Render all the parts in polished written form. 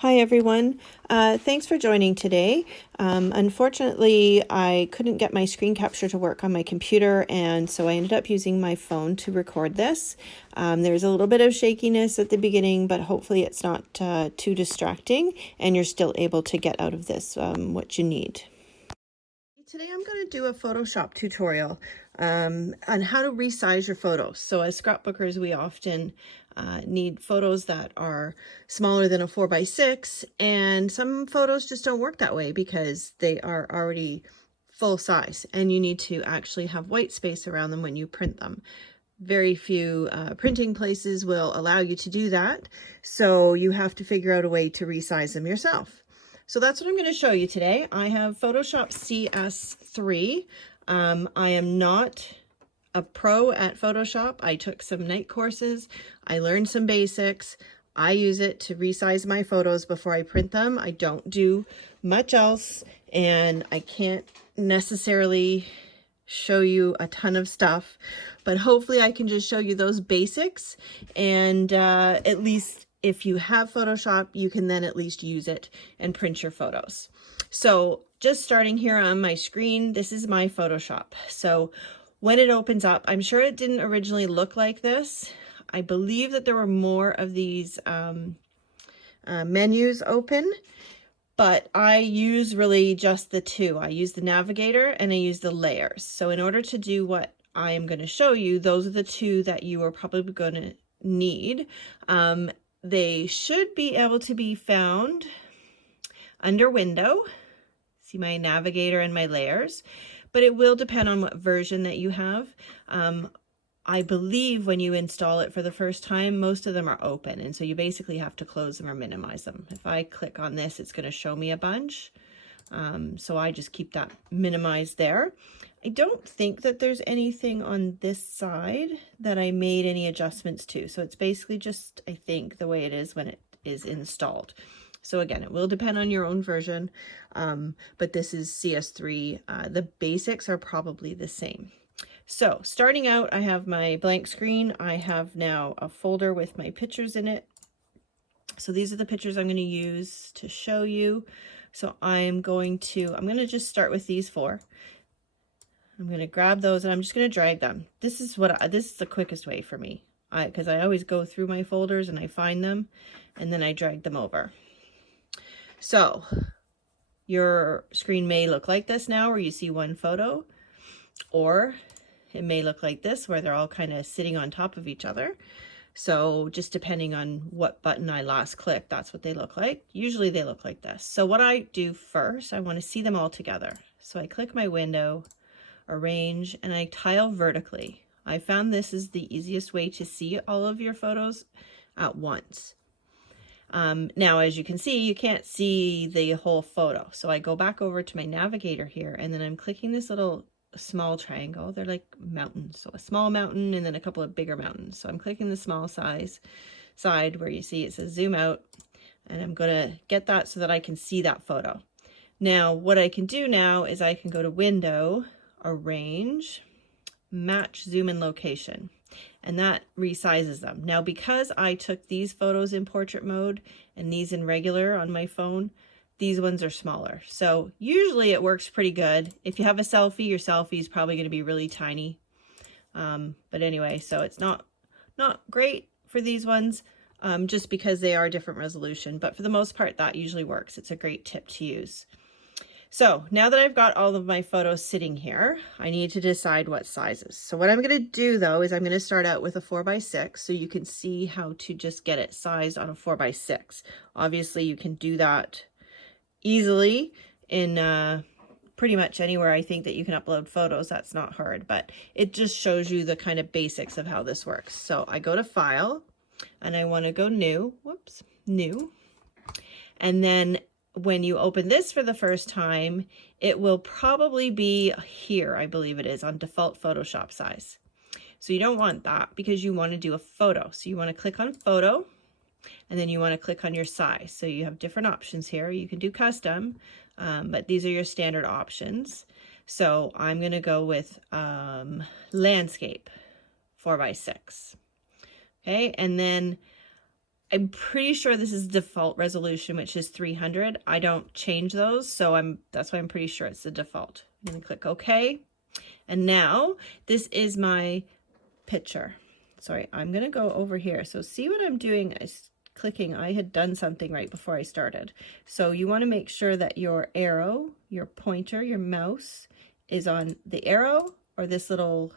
Hi everyone, thanks for joining today. Unfortunately, I couldn't get my screen capture to work on my computer, and so I ended up using my phone to record this. There's a little bit of shakiness at the beginning, but hopefully it's not too distracting and you're still able to get out of this what you need. Today I'm going to do a Photoshop tutorial on how to resize your photos. So as scrapbookers, we often need photos that are smaller than a 4x6, and some photos just don't work that way because they are already full size and you need to actually have white space around them when you print them. Very few printing places will allow you to do that, so you have to figure out a way to resize them yourself. So that's what I'm going to show you today. I have Photoshop CS3. I am not a pro at Photoshop. I took some night courses. I learned some basics. I use it to resize my photos before I print them. I don't do much else, and I can't necessarily show you a ton of stuff, but hopefully I can just show you those basics, and at least if you have Photoshop, you can then at least use it and print your photos. So just starting here on my screen, this is my Photoshop. So when it opens up, I'm sure it didn't originally look like this. I believe that there were more of these menus open, but I use really just the two. I use the navigator and I use the layers. So in order to do what I am going to show you, those are the two that you are probably going to need. They should be able to be found under Window. See my navigator and my layers, but it will depend on what version that you have. I believe when you install it for the first time, most of them are open, and so you basically have to close them or minimize them. If I click on this, it's going to show me a bunch. So I just keep that minimized there. I don't think that there's anything on this side that I made any adjustments to. So it's basically just, I think, the way it is when it is installed. So again, it will depend on your own version, but this is CS3. The basics are probably the same. So starting out, I have my blank screen. I have now a folder with my pictures in it. So these are the pictures I'm going to use to show you. So I'm going to just start with these four. I'm going to grab those and I'm just going to drag them. This is the quickest way for me, because I always go through my folders and I find them and then I drag them over. So your screen may look like this now, where you see one photo, or it may look like this, where they're all kind of sitting on top of each other. So just depending on what button I last clicked, that's what they look like. Usually they look like this. So what I do first, I want to see them all together. So I click my window, arrange, and I tile vertically. I found this is the easiest way to see all of your photos at once. Now, as you can see, you can't see the whole photo. So I go back over to my navigator here, and then I'm clicking this little small triangle. They're like mountains. So a small mountain and then a couple of bigger mountains. So I'm clicking the small side where you see it says zoom out, and I'm going to get that so that I can see that photo. Now, what I can do now is I can go to Window, Arrange, Match Zoom and Location, and that resizes them. Now, because I took these photos in portrait mode and these in regular on my phone, these ones are smaller. So usually it works pretty good. If you have a selfie, your selfie is probably going to be really tiny. But anyway, so it's not great for these ones, just because they are different resolution. But for the most part, that usually works. It's a great tip to use. So now that I've got all of my photos sitting here, I need to decide what sizes. So what I'm going to do though is I'm going to start out with a 4x6 so you can see how to just get it sized on a 4x6. Obviously you can do that easily in pretty much anywhere I think that you can upload photos. That's not hard, but it just shows you the kind of basics of how this works. So I go to File and I want to go New, New, and then when you open this for the first time, it will probably be here, I believe it is, on default Photoshop size. So you don't want that because you want to do a photo. So you want to click on Photo, and then you want to click on your size. So you have different options here. You can do custom, but these are your standard options. So I'm going to go with landscape 4x6. Okay, and then I'm pretty sure this is default resolution, which is 300. I don't change those, so that's why I'm pretty sure it's the default. I'm going to click OK. And now this is my picture. Sorry, I'm going to go over here. So see what I'm doing is clicking. I had done something right before I started. So you want to make sure that your arrow, your pointer, your mouse is on the arrow or this little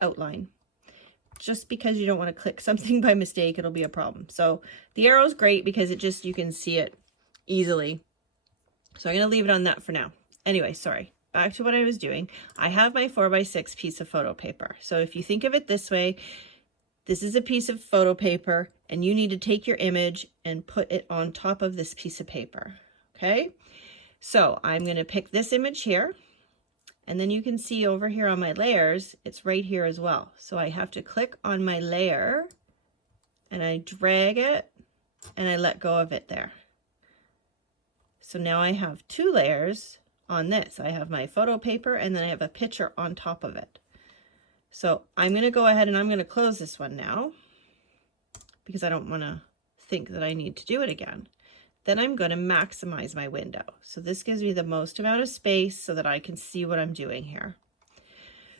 outline. Just because you don't want to click something by mistake, it'll be a problem. So the arrow is great because you can see it easily. So I'm going to leave it on that for now. Anyway, sorry. Back to what I was doing. I have my 4x6 piece of photo paper. So if you think of it this way, this is a piece of photo paper and you need to take your image and put it on top of this piece of paper. Okay. So I'm going to pick this image here. And then you can see over here on my layers, it's right here as well. So I have to click on my layer and I drag it and I let go of it there. So now I have two layers on this. I have my photo paper and then I have a picture on top of it. So I'm going to go ahead and I'm going to close this one now because I don't want to think that I need to do it again. Then I'm going to maximize my window. So this gives me the most amount of space so that I can see what I'm doing here.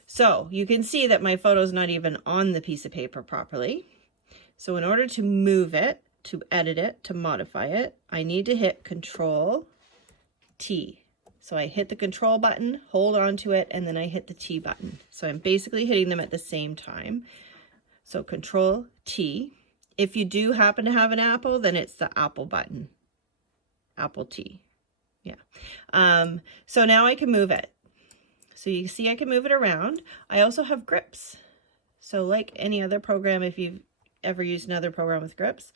So you can see that my photo is not even on the piece of paper properly. So in order to move it, to edit it, to modify it, I need to hit Control T. So I hit the Control button, hold on to it, and then I hit the T button. So I'm basically hitting them at the same time. So Control T. If you do happen to have an Apple, then it's the Apple button. Apple T. Yeah. So now I can move it. So you see I can move it around. I also have grips. So like any other program, if you've ever used another program with grips,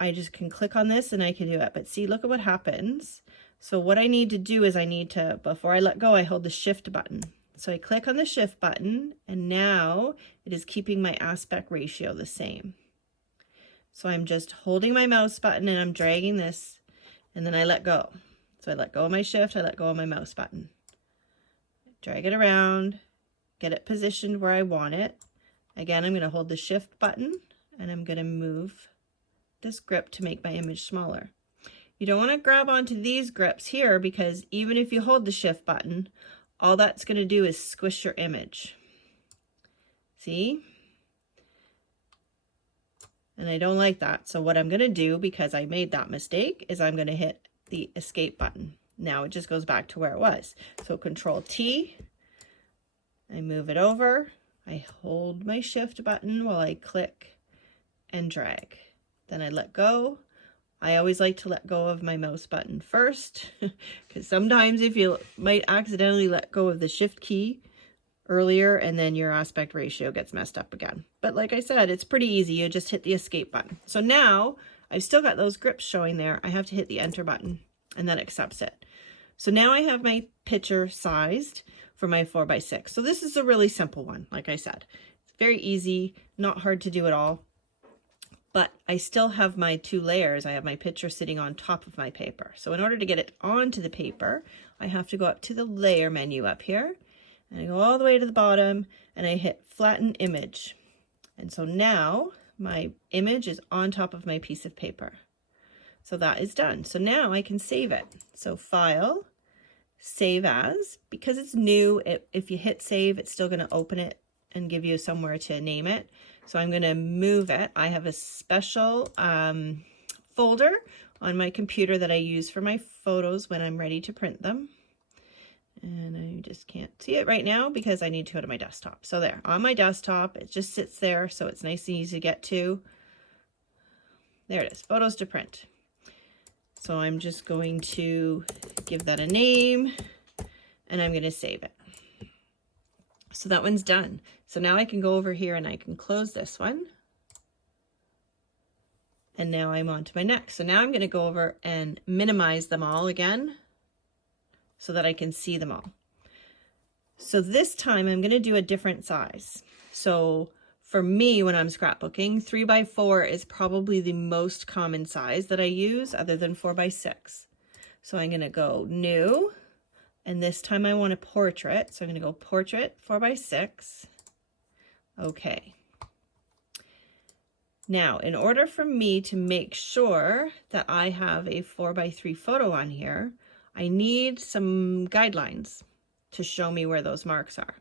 I just can click on this and I can do it. But see, look at what happens. So what I need to do is before I let go, I hold the Shift button. So I click on the Shift button and now it is keeping my aspect ratio the same. So I'm just holding my mouse button and I'm dragging this and then I let go. So I let go of my Shift, I let go of my mouse button. Drag it around, get it positioned where I want it. Again, I'm going to hold the Shift button and I'm going to move this grip to make my image smaller. You don't want to grab onto these grips here because even if you hold the Shift button, all that's going to do is squish your image. See? And I don't like that. So what I'm going to do, because I made that mistake, is I'm going to hit the Escape button. Now it just goes back to where it was. So Control T, I move it over. I hold my Shift button while I click and drag. Then I let go. I always like to let go of my mouse button first because sometimes if you might accidentally let go of the Shift key earlier and then your aspect ratio gets messed up again. But like I said, it's pretty easy. You just hit the Escape button. So now I've still got those grips showing there. I have to hit the Enter button and that accepts it. So now I have my picture sized for my 4x6. So this is a really simple one. Like I said, it's very easy, not hard to do at all. But I still have my two layers. I have my picture sitting on top of my paper. So in order to get it onto the paper, I have to go up to the layer menu up here. And I go all the way to the bottom and I hit Flatten Image. And so now my image is on top of my piece of paper. So that is done. So now I can save it. So File, Save As. Because it's new, if you hit save, it's still going to open it and give you somewhere to name it. So I'm going to move it. I have a special folder on my computer that I use for my photos when I'm ready to print them. And I just can't see it right now because I need to go to my desktop. So there, on my desktop, it just sits there, so it's nice and easy to get to. There it is, photos to print. So I'm just going to give that a name, and I'm going to save it. So that one's done. So now I can go over here and I can close this one. And now I'm on to my next. So now I'm going to go over and minimize them all again, so that I can see them all. So this time I'm going to do a different size. So for me, when I'm scrapbooking, 3x4 is probably the most common size that I use other than 4x6. So I'm going to go New, and this time I want a portrait. So I'm going to go Portrait 4x6. Okay. Now, in order for me to make sure that I have a 4x3 photo on here, I need some guidelines to show me where those marks are.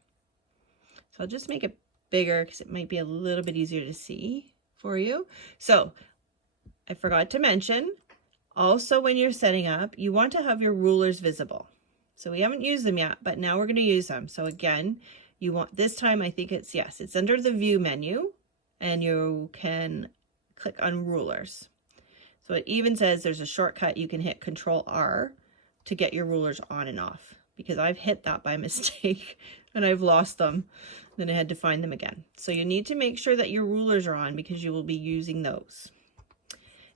So I'll just make it bigger because it might be a little bit easier to see for you. So I forgot to mention, also when you're setting up, you want to have your rulers visible. So we haven't used them yet, but now we're going to use them. So again, you want, this time I think it's, yes, it's under the view menu and you can click on rulers. So it even says there's a shortcut. You can hit Control R to get your rulers on and off, because I've hit that by mistake and I've lost them. Then I had to find them again. So you need to make sure that your rulers are on because you will be using those.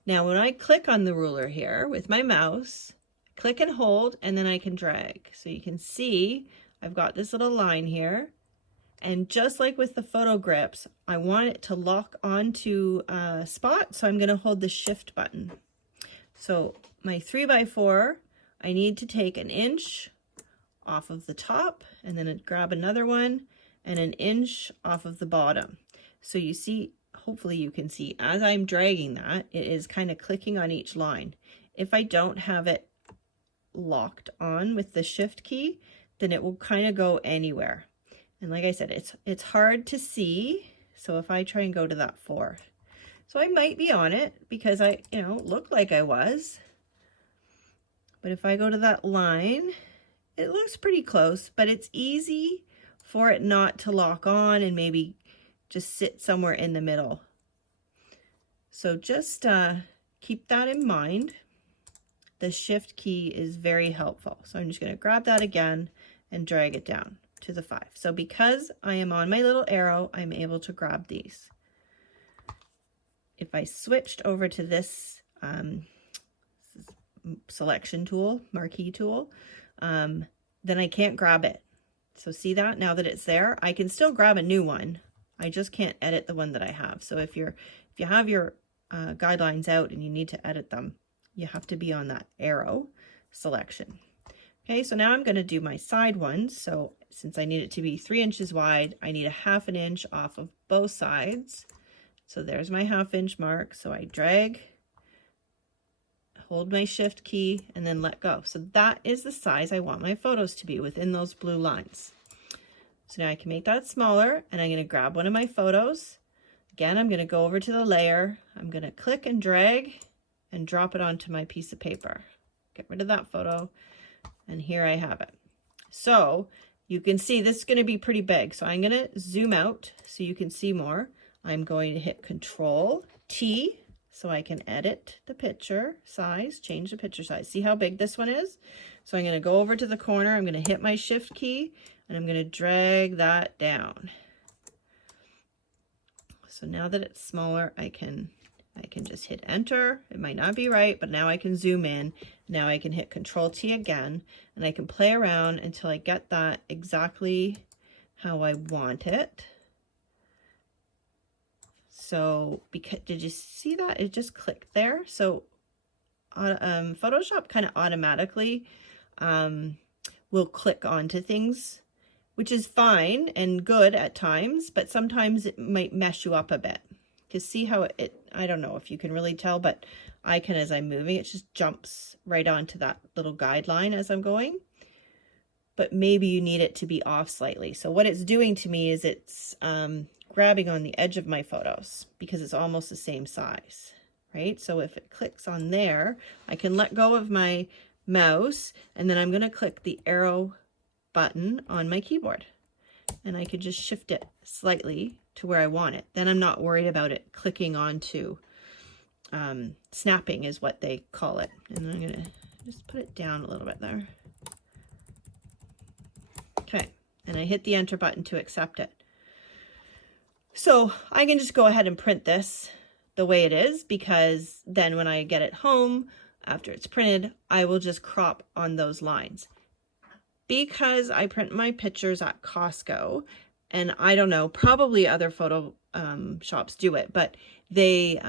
Now, when I click on the ruler here with my mouse, click and hold, and then I can drag. So you can see I've got this little line here. And just like with the photo grips, I want it to lock onto a spot. So I'm going to hold the shift button. So my 3x4, I need to take an inch off of the top and then grab another one and an inch off of the bottom. So you see, hopefully you can see as I'm dragging that, it is kind of clicking on each line. If I don't have it locked on with the shift key, then it will kind of go anywhere. And like I said, it's hard to see. So if I try and go to that 4, so I might be on it because I, looked like I was. But if I go to that line, it looks pretty close, but it's easy for it not to lock on and maybe just sit somewhere in the middle. So just keep that in mind. The shift key is very helpful. So I'm just going to grab that again and drag it down to the 5. So because I am on my little arrow, I'm able to grab these. If I switched over to this selection tool, marquee tool, then I can't grab it. So see that? Now that it's there, I can still grab a new one. I just can't edit the one that I have. So if you have your guidelines out and you need to edit them, you have to be on that arrow selection. Okay, so now I'm going to do my side ones. So since I need it to be 3 inches wide, I need a 1/2 inch off of both sides. So there's my 1/2 inch mark. So I drag, hold my shift key, and then let go. So that is the size I want my photos to be within those blue lines. So now I can make that smaller, and I'm going to grab one of my photos. Again, I'm going to go over to the layer. I'm going to click and drag and drop it onto my piece of paper. Get rid of that photo. And here I have it. So you can see this is going to be pretty big. So I'm going to zoom out so you can see more. I'm going to hit Control T so I can edit the picture size, change the picture size. See how big this one is? So I'm going to go over to the corner. I'm going to hit my shift key and I'm going to drag that down. So now that it's smaller, I can just hit enter. It might not be right, but now I can zoom in. Now I can hit Control T again, and I can play around until I get that exactly how I want it. So, did you see that? It just clicked there. So Photoshop kind of automatically will click onto things, which is fine and good at times, but sometimes it might mess you up a bit. Because see how I don't know if you can really tell, but I can, as I'm moving, it just jumps right onto that little guideline as I'm going. But maybe you need it to be off slightly. So what it's doing to me is it's grabbing on the edge of my photos because it's almost the same size, right? So if it clicks on there, I can let go of my mouse and then I'm going to click the arrow button on my keyboard. And I could just shift it slightly to where I want it. Then I'm not worried about it clicking onto, snapping is what they call it. And I'm going to just put it down a little bit there. Okay, and I hit the enter button to accept it. So I can just go ahead and print this the way it is, because then when I get it home, after it's printed, I will just crop on those lines. Because I print my pictures at Costco, and I don't know, probably other photo shops do it, but they,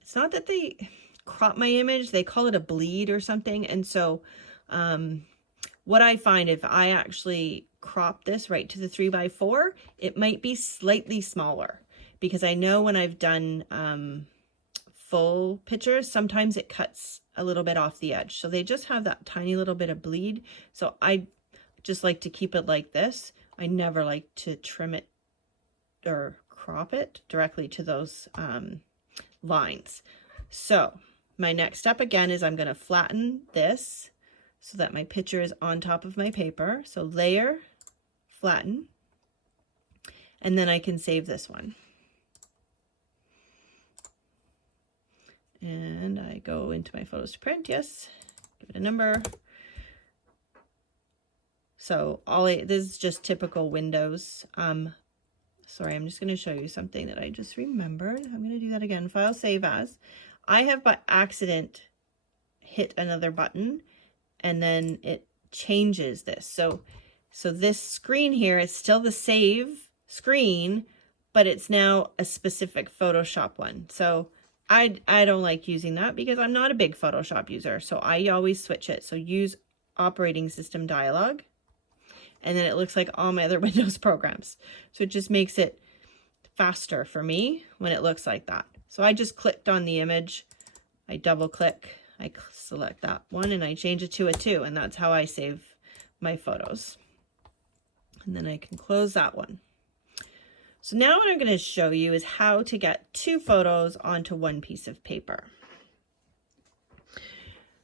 it's not that they crop my image, they call it a bleed or something. And so what I find, if I actually crop this right to the 3x4, it might be slightly smaller because I know when I've done full pictures, sometimes it cuts a little bit off the edge. So they just have that tiny little bit of bleed. So I just like to keep it like this. I never like to trim it or crop it directly to those lines. So my next step again is I'm going to flatten this so that my picture is on top of my paper. So layer, flatten, and then I can save this one. And I go into my photos to print, yes, give it a number. So this is just typical Windows. Sorry, I'm just going to show you something that I just remembered. I'm going to do that again. File, save as. I have by accident hit another button and then it changes this. So this screen here is still the save screen, but it's now a specific Photoshop one. So I don't like using that because I'm not a big Photoshop user. So I always switch it. So use operating system dialog. And then it looks like all my other Windows programs. So it just makes it faster for me when it looks like that. So I just clicked on the image, I double click, I select that one and I change it to a 2, and that's how I save my photos. And then I can close that one. So now what I'm going to show you is how to get 2 photos onto one piece of paper.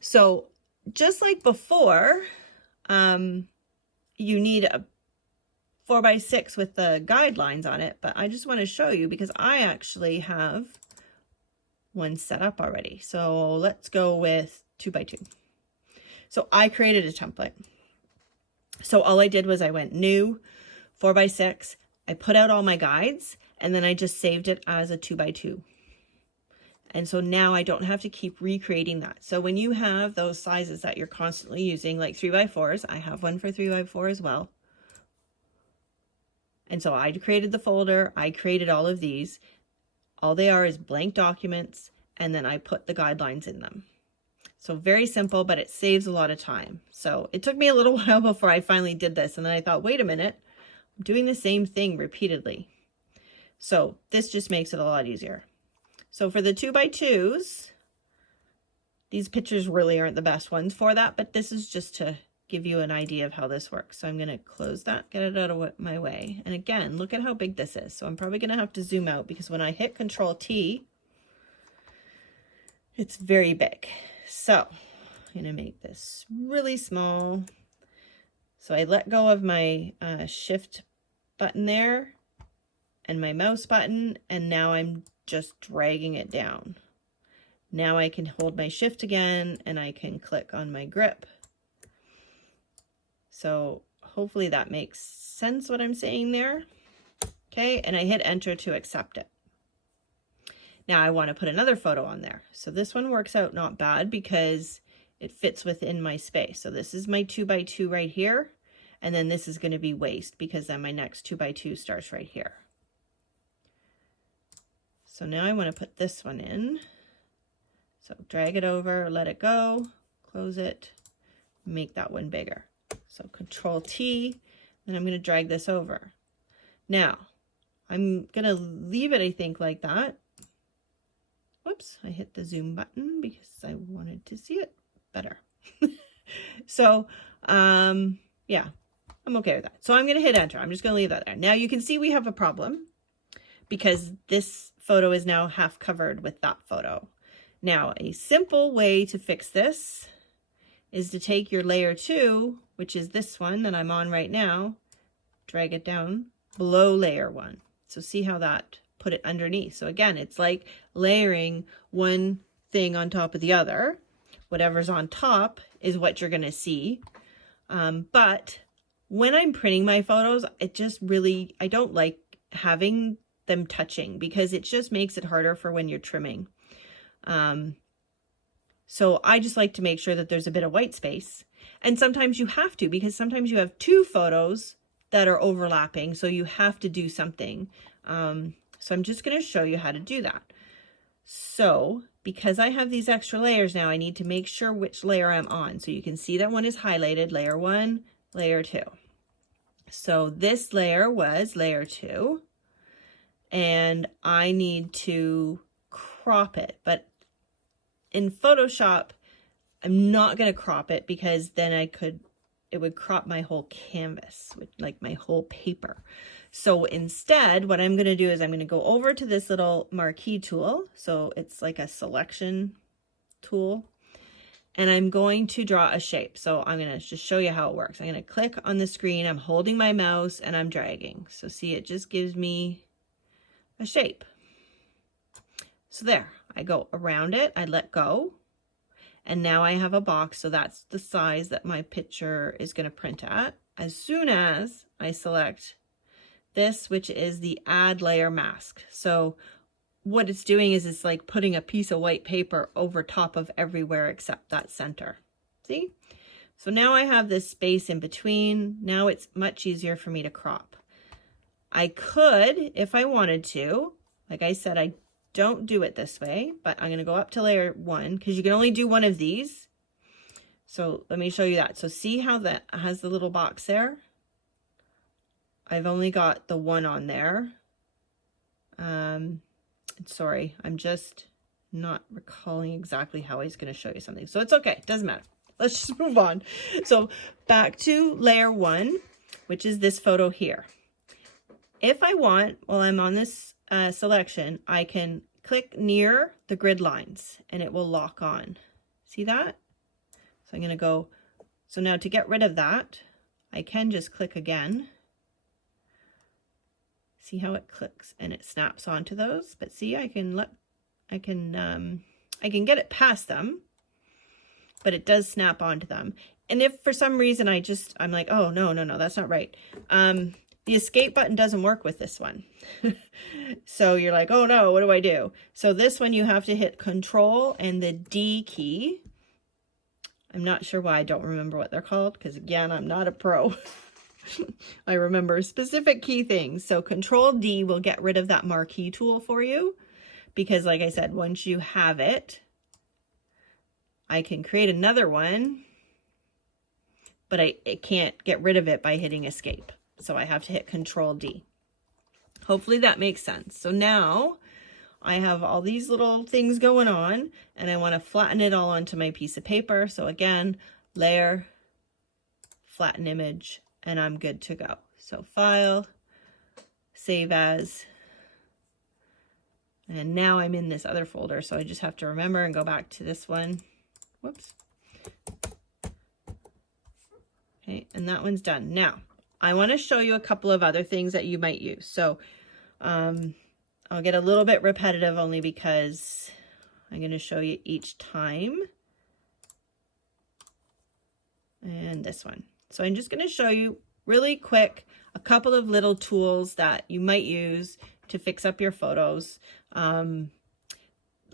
So just like before, you need a 4x6 with the guidelines on it, but I just want to show you because I actually have one set up already. So let's go with 2x2. So I created a template. So all I did was I went new, 4x6, I put out all my guides, and then I just saved it as a 2x2. And so now I don't have to keep recreating that. So when you have those sizes that you're constantly using, like 3x4s, I have one for 3x4 as well. And so I created the folder, I created all of these. All they are is blank documents, and then I put the guidelines in them. So very simple, but it saves a lot of time. So it took me a little while before I finally did this. And then I thought, wait a minute, I'm doing the same thing repeatedly. So this just makes it a lot easier. So for the 2x2s, these pictures really aren't the best ones for that, but this is just to give you an idea of how this works. So I'm going to close that, get it out of my way. And again, look at how big this is. So I'm probably going to have to zoom out because when I hit Control T, it's very big. So I'm going to make this really small. So I let go of my shift button there and my mouse button, and now I'm just dragging it down. Now I can hold my shift again and I can click on my grip. So hopefully that makes sense what I'm saying there. Okay, and I hit enter to accept it. Now I want to put another photo on there. So this one works out not bad because it fits within my space. So this is my 2x2 right here. And then this is going to be waste because then my next 2x2 starts right here. So now I want to put this one in. So drag it over, let it go, close it, make that one bigger. So Control T, and I'm going to drag this over. Now, I'm going to leave it, I think, like that. Whoops, I hit the zoom button because I wanted to see it better. So, yeah, I'm okay with that. So I'm going to hit enter. I'm just going to leave that there. Now you can see we have a problem because this photo is now half covered with that photo. Now, a simple way to fix this is to take your layer 2, which is this one that I'm on right now, drag it down below layer 1. So see how that put it underneath. So again, it's like layering one thing on top of the other. Whatever's on top is what you're going to see. But when I'm printing my photos, it just really, I don't like having them touching because it just makes it harder for when you're trimming. So I just like to make sure that there's a bit of white space. And sometimes you have to, because sometimes you have 2 photos that are overlapping. So you have to do something. So I'm just going to show you how to do that. So because I have these extra layers now, I need to make sure which layer I'm on. So you can see that one is highlighted, layer 1, layer 2. So this layer was layer 2. and I need to crop it. But in Photoshop, I'm not going to crop it because then it would crop my whole canvas, like my whole paper. So instead, what I'm going to do is I'm going to go over to this little marquee tool. So it's like a selection tool. And I'm going to draw a shape. So I'm going to just show you how it works. I'm going to click on the screen. I'm holding my mouse and I'm dragging. So see, it just gives me a shape. So there, I go around it. I let go. And now I have a box. So that's the size that my picture is going to print at. As soon as I select this, which is the add layer mask. So what it's doing is it's like putting a piece of white paper over top of everywhere except that center. See? So now I have this space in between. Now it's much easier for me to crop. I could, if I wanted to, like I said, I don't do it this way, but I'm going to go up to layer 1 because you can only do one of these. So let me show you that. So see how that has the little box there? I've only got the one on there. Sorry, I'm just not recalling exactly how I was going to show you something. So it's okay, doesn't matter. Let's just move on. So back to layer 1, which is this photo here. If I want, while I'm on this selection, I can click near the grid lines and it will lock on. See that? So I'm going to go, so now to get rid of that, I can just click again. See how it clicks and it snaps onto those, but see, I can get it past them, but it does snap onto them. And if for some reason I'm like, oh, no, that's not right. The escape button doesn't work with this one. So you're like, oh no, what do I do? So this one you have to hit Control and the D key. I'm not sure why I don't remember what they're called, because again, I'm not a pro. I remember specific key things. So Control D will get rid of that marquee tool for you, because like I said, once you have it, I can create another one, but I can't get rid of it by hitting Escape. So I have to hit Control D. Hopefully that makes sense. So now I have all these little things going on and I want to flatten it all onto my piece of paper. So again, layer, flatten image, and I'm good to go. So File, Save As, and now I'm in this other folder. So I just have to remember and go back to this one. Whoops. Okay, and that one's done. Now, I want to show you a couple of other things that you might use. So I'll get a little bit repetitive only because I'm going to show you each time. And this one. So I'm just going to show you really quick a couple of little tools that you might use to fix up your photos.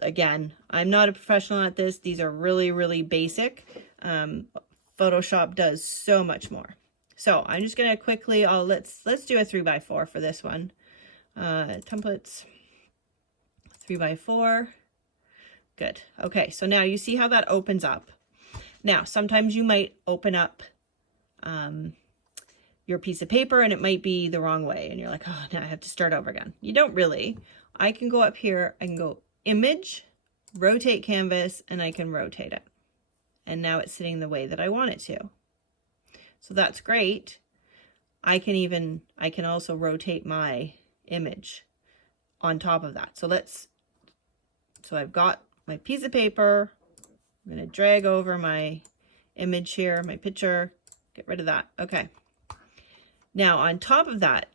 Again, I'm not a professional at this. These are really, really basic. Photoshop does so much more. So I'm just going to quickly, let's do a 3x4 for this one. Templates, 3x4. Good. Okay, so now you see how that opens up. Now, sometimes you might open up your piece of paper and it might be the wrong way. And you're like, oh, now I have to start over again. You don't really. I can go up here, I can go Image, Rotate Canvas, and I can rotate it. And now it's sitting the way that I want it to. So that's great. I can also rotate my image on top of that. So I've got my piece of paper. I'm going to drag over my image here, my picture, get rid of that. Okay. Now on top of that,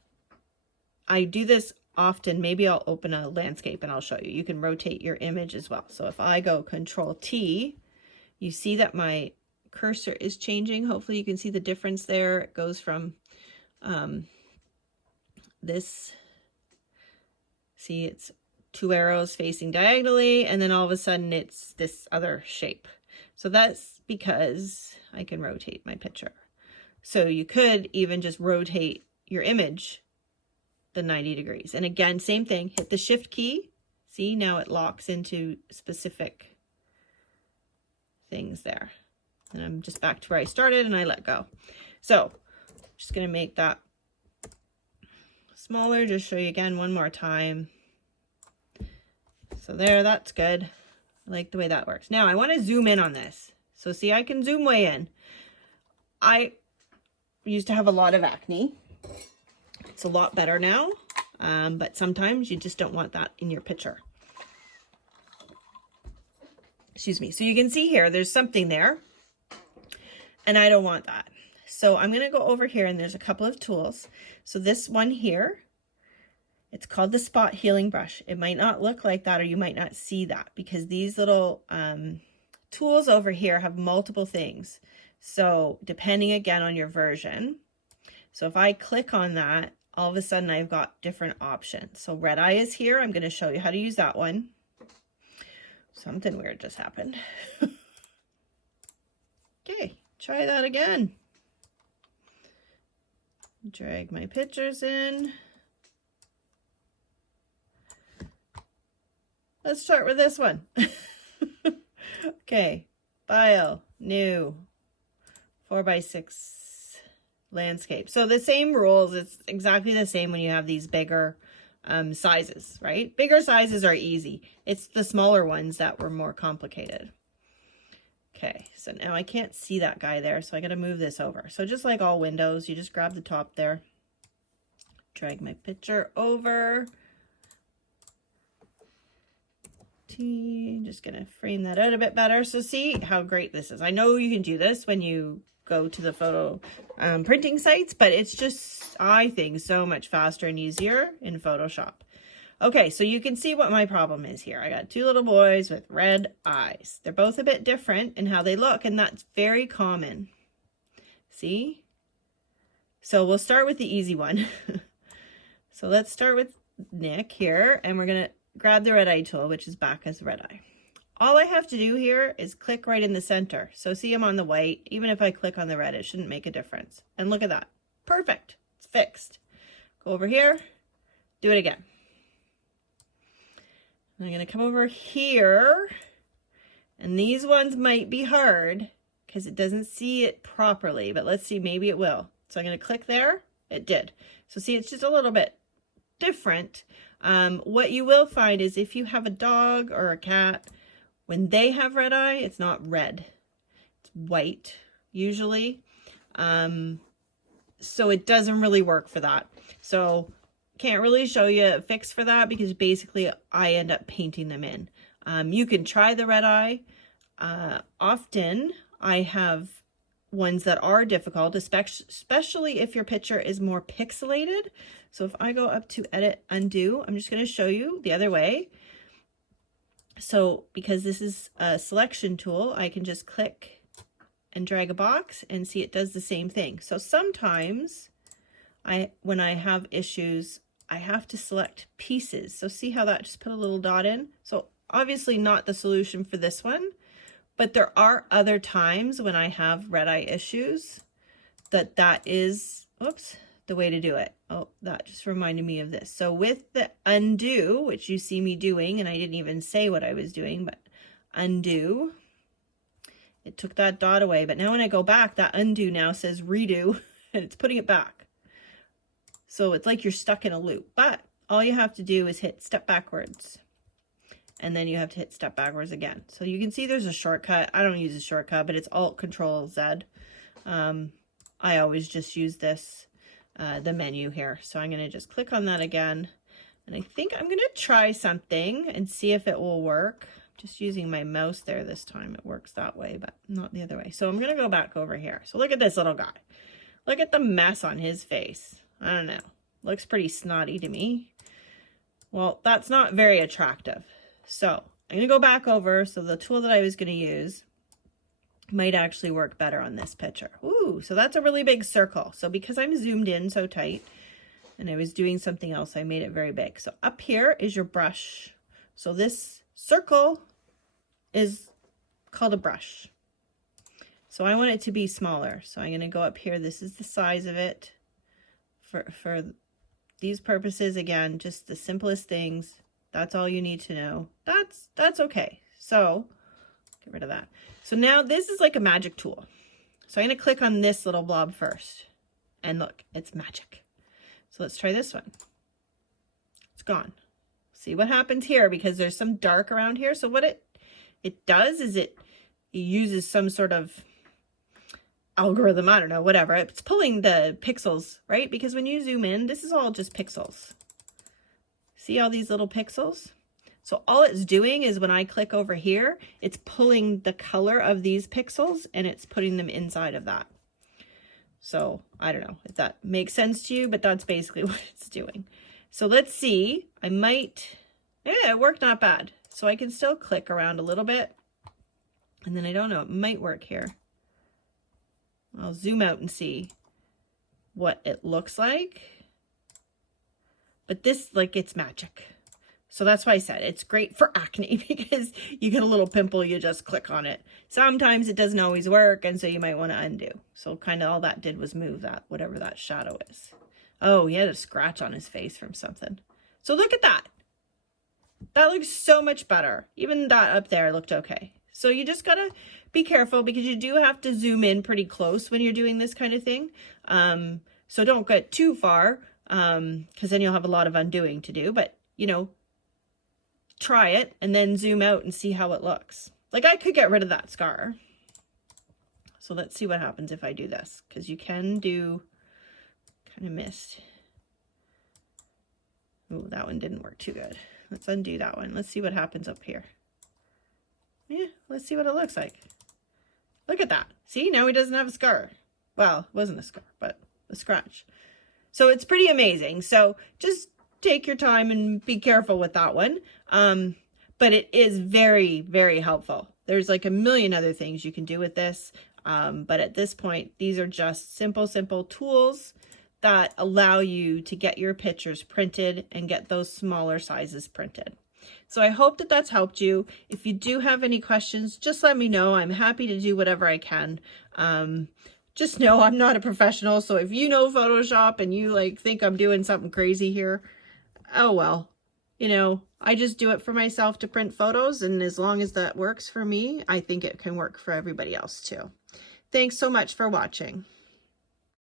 I do this often. Maybe I'll open a landscape and I'll show you. You can rotate your image as well. So if I go Control T, you see that my cursor is changing. Hopefully you can see the difference there. It goes from this, see, it's two arrows facing diagonally, and then all of a sudden it's this other shape. So that's because I can rotate my picture. So you could even just rotate your image the 90 degrees. And again, same thing, hit the Shift key. See, now it locks into specific things there. And I'm just back to where I started and I let go. So just going to make that smaller, just show you again one more time. So there, that's good. I like the way that works. Now I want to zoom in on this. So see, I can zoom way in. I used to have a lot of acne. It's a lot better now, but sometimes you just don't want that in your picture. Excuse me. So you can see here, there's something there, and I don't want that. So I'm going to go over here, and there's a couple of tools. So this one here, it's called the Spot Healing Brush. It might not look like that, or you might not see that, because these little tools over here have multiple things. So depending again on your version. So if I click on that, all of a sudden I've got different options. So Redeye is here. I'm going to show you how to use that one. Something weird just happened. Okay, try that again. Drag my pictures in. Let's start with this one. Okay, File, New, 4x6 landscape. So the same rules, it's exactly the same when you have these bigger sizes, right? Bigger sizes are easy. It's the smaller ones that were more complicated. Okay, so now I can't see that guy there, so I got to move this over. So just like all windows, you just grab the top there, drag my picture over. Just gonna frame that out a bit better. So see how great this is. I know you can do this when you go to the photo printing sites, but it's just, I think, so much faster and easier in Photoshop. Okay, so you can see what my problem is here. I got two little boys with red eyes. They're both a bit different in how they look, and that's very common. See? So we'll start with the easy one. So let's start with Nick here, and we're gonna grab the Redeye tool, which is back as Redeye. All I have to do here is click right in the center. So see, I'm on the white. Even if I click on the red, it shouldn't make a difference. And look at that. Perfect. It's fixed. Go over here. Do it again. I'm going to come over here. And these ones might be hard because it doesn't see it properly. But let's see, maybe it will. So I'm going to click there. It did. So see, it's just a little bit different. What you will find is if you have a dog or a cat, when they have red eye, it's not red, it's white usually. So it doesn't really work for that. So can't really show you a fix for that because basically I end up painting them in. You can try the red eye. Often I have ones that are difficult, especially if your picture is more pixelated. So if I go up to Edit, Undo, I'm just going to show you the other way. So because this is a selection tool, I can just click and drag a box and see it does the same thing. So sometimes when I have issues, I have to select pieces. So see how that just put a little dot in? So obviously not the solution for this one, but there are other times when I have red eye issues that is, oops, the way to do it. Oh, that just reminded me of this. So with the undo, which you see me doing, and I didn't even say what I was doing, but undo, it took that dot away. But now when I go back, that undo now says redo, and it's putting it back. So it's like you're stuck in a loop, but all you have to do is hit step backwards. And then you have to hit step backwards again. So you can see there's a shortcut. I don't use a shortcut, but it's Alt-Control-Z. I always just use this, the menu here. So I'm going to just click on that again. And I think I'm going to try something and see if it will work. Just using my mouse there this time. It works that way, but not the other way. So I'm going to go back over here. So look at this little guy. Look at the mess on his face. I don't know. Looks pretty snotty to me. Well, that's not very attractive. So I'm going to go back over. So the tool that I was going to use might actually work better on this picture. Ooh, so that's a really big circle. So because I'm zoomed in so tight and I was doing something else, I made it very big. So up here is your brush. So this circle is called a brush. So I want it to be smaller. So I'm going to go up here. This is the size of it for these purposes. Again, just the simplest things. That's all you need to know. That's okay. So get rid of that. So now this is like a magic tool. So I'm going to click on this little blob first. And look, it's magic. So let's try this one. It's gone. See what happens here, because there's some dark around here. So what it does is it uses some sort of algorithm, I don't know, whatever. It's pulling the pixels, right? Because when you zoom in, this is all just pixels. See all these little pixels? So all it's doing is when I click over here, it's pulling the color of these pixels and it's putting them inside of that. So I don't know if that makes sense to you, but that's basically what it's doing. So let's see, yeah, it worked not bad. So I can still click around a little bit, and then I don't know, it might work here. I'll zoom out and see what it looks like. But this, like, it's magic. So that's why I said it's great for acne, because you get a little pimple, you just click on it. Sometimes it doesn't always work, and so you might want to undo. So kind of all that did was move that, whatever that shadow is. Oh, he had a scratch on his face from something. So look at that. That looks so much better. Even that up there looked okay. So you just gotta be careful, because you do have to zoom in pretty close when you're doing this kind of thing. So don't get too far, because then you'll have a lot of undoing to do. But, you know, try it and then zoom out and see how it looks. Like, I could get rid of that scar. So let's see what happens if I do this, because you can do, kind of missed. Oh, that one didn't work too good. Let's undo that one. Let's see what happens up here. Yeah, let's see what it looks like. Look at that. See, now he doesn't have a scar. Well, it wasn't a scar, but a scratch. So it's pretty amazing. So just take your time and be careful with that one. But it is very, very helpful. There's like a million other things you can do with this. But at this point, these are just simple tools that allow you to get your pictures printed and get those smaller sizes printed. So I hope that that's helped you. If you do have any questions, just let me know. I'm happy to do whatever I can. Just know I'm not a professional. So if you know Photoshop and you like think I'm doing something crazy here, oh well, you know, I just do it for myself to print photos. And as long as that works for me, I think it can work for everybody else too. Thanks so much for watching.